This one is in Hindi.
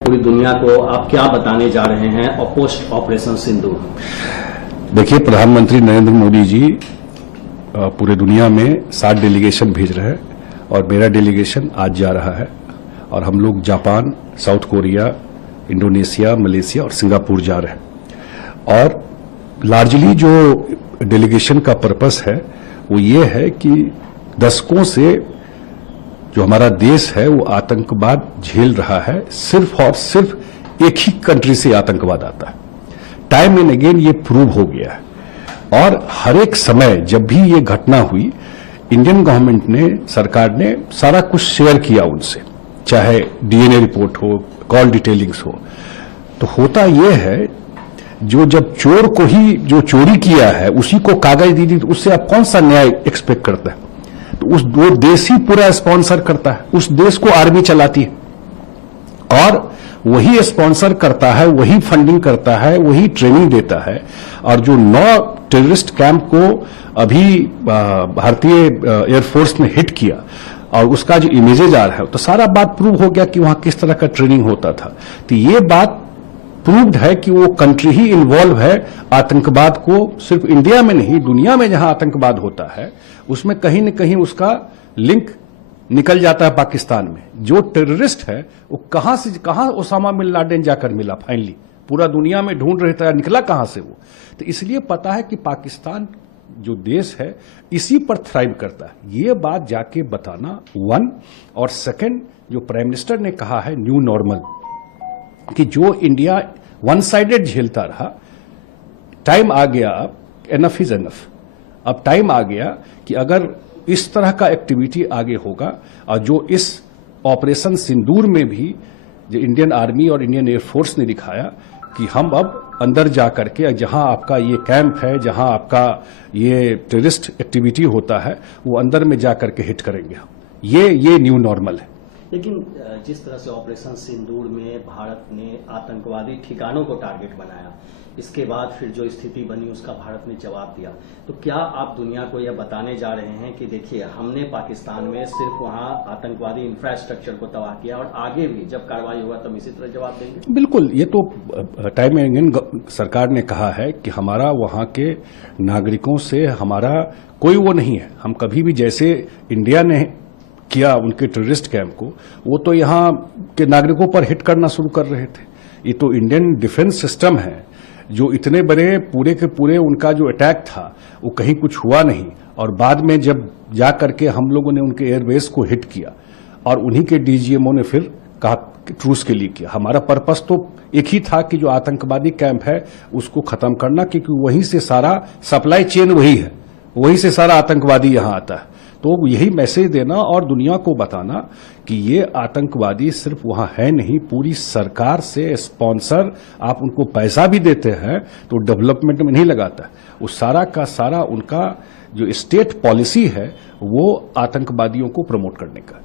पूरी दुनिया को आप क्या बताने जा रहे हैं पोस्ट ऑपरेशन सिंदूर? देखिए, प्रधानमंत्री नरेंद्र मोदी जी पूरे दुनिया में 60 डेलीगेशन भेज रहे हैं और मेरा डेलीगेशन आज जा रहा है और हम लोग Japan, south Korea, Indonesia, Malaysia और सिंगापुर जा रहे हैं। और लार्जली जो डेलीगेशन का पर्पस है वो ये है कि दशकों से जो हमारा देश है वो आतंकवाद झेल रहा है। सिर्फ और सिर्फ एक ही कंट्री से आतंकवाद आता है। टाइम एंड अगेन ये प्रूव हो गया है और हर एक समय जब भी ये घटना हुई, इंडियन गवर्नमेंट ने, सरकार ने सारा कुछ शेयर किया उनसे, चाहे डीएनए रिपोर्ट हो, कॉल डिटेलिंग्स हो। तो होता यह है, जो जब चोर को ही जो चोरी किया है उसी को कागज दी तो उससे आप कौन सा न्याय एक्सपेक्ट करता है? तो उस वो देश ही पूरा स्पॉन्सर करता है, उस देश को आर्मी चलाती है और वही स्पॉन्सर करता है, वही फंडिंग करता है, वही ट्रेनिंग देता है। और जो 9 टेररिस्ट कैंप को अभी भारतीय एयरफोर्स ने हिट किया और उसका जो इमेजेज आ रहा है, तो सारा बात प्रूव हो गया कि वहां किस तरह का ट्रेनिंग होता था। तो ये बात प्रूव्ड है कि वो कंट्री ही इन्वॉल्व है आतंकवाद को, सिर्फ इंडिया में नहीं, दुनिया में जहां आतंकवाद होता है उसमें कहीं न कहीं उसका लिंक निकल जाता है पाकिस्तान में। जो टेररिस्ट है वो कहां से कहां ओसामा बिन लादेन जाकर मिला, फाइनली पूरा दुनिया में ढूंढ रहे थे, निकला कहां से वो। तो इसलिए पता है कि पाकिस्तान जो देश है इसी पर थ्राइव करता है। ये बात जाके बताना 1, और 2 जो प्राइम मिनिस्टर ने कहा है न्यू नॉर्मल, कि जो इंडिया वन साइडेड झेलता रहा, टाइम आ गया, अब एनफ इज एनफ। अब टाइम आ गया कि अगर इस तरह का एक्टिविटी आगे होगा, और जो इस ऑपरेशन सिंदूर में भी जो इंडियन आर्मी और इंडियन एयरफोर्स ने दिखाया कि हम अब अंदर जाकर के, जहां आपका ये कैंप है, जहां आपका ये टेररिस्ट एक्टिविटी होता है, वो अंदर में जाकर के हिट करेंगे। ये न्यू नॉर्मल है। लेकिन जिस तरह से ऑपरेशन सिंदूर में भारत ने आतंकवादी ठिकानों को टारगेट बनाया, इसके बाद फिर जो स्थिति बनी उसका भारत ने जवाब दिया, तो क्या आप दुनिया को यह बताने जा रहे हैं कि देखिए हमने पाकिस्तान में सिर्फ वहां आतंकवादी इंफ्रास्ट्रक्चर को तबाह किया और आगे भी जब कार्रवाई होगा तब इसी तरह जवाब देंगे? बिल्कुल, ये तो टाइम एंड सरकार ने कहा है कि हमारा वहां के नागरिकों से हमारा कोई वो नहीं है। हम कभी भी, जैसे इंडिया ने किया उनके टेररिस्ट कैंप को, वो तो यहाँ के नागरिकों पर हिट करना शुरू कर रहे थे। ये तो इंडियन डिफेंस सिस्टम है जो इतने बड़े पूरे के पूरे उनका जो अटैक था वो कहीं कुछ हुआ नहीं, और बाद में जब जा करके हम लोगों ने उनके एयरबेस को हिट किया और उन्हीं के डीजीएमओ ने फिर कहा कि ट्रूस के लिए किया। हमारा पर्पस तो एक ही था कि जो आतंकवादी कैंप है उसको खत्म करना, क्योंकि वहीं से सारा सप्लाई चेन वही है, वहीं से सारा आतंकवादी यहां आता है। तो यही मैसेज देना और दुनिया को बताना कि ये आतंकवादी सिर्फ वहां है नहीं, पूरी सरकार से स्पॉन्सर, आप उनको पैसा भी देते हैं तो डेवलपमेंट में नहीं लगाता। वो सारा का सारा उनका जो स्टेट पॉलिसी है वो आतंकवादियों को प्रमोट करने का।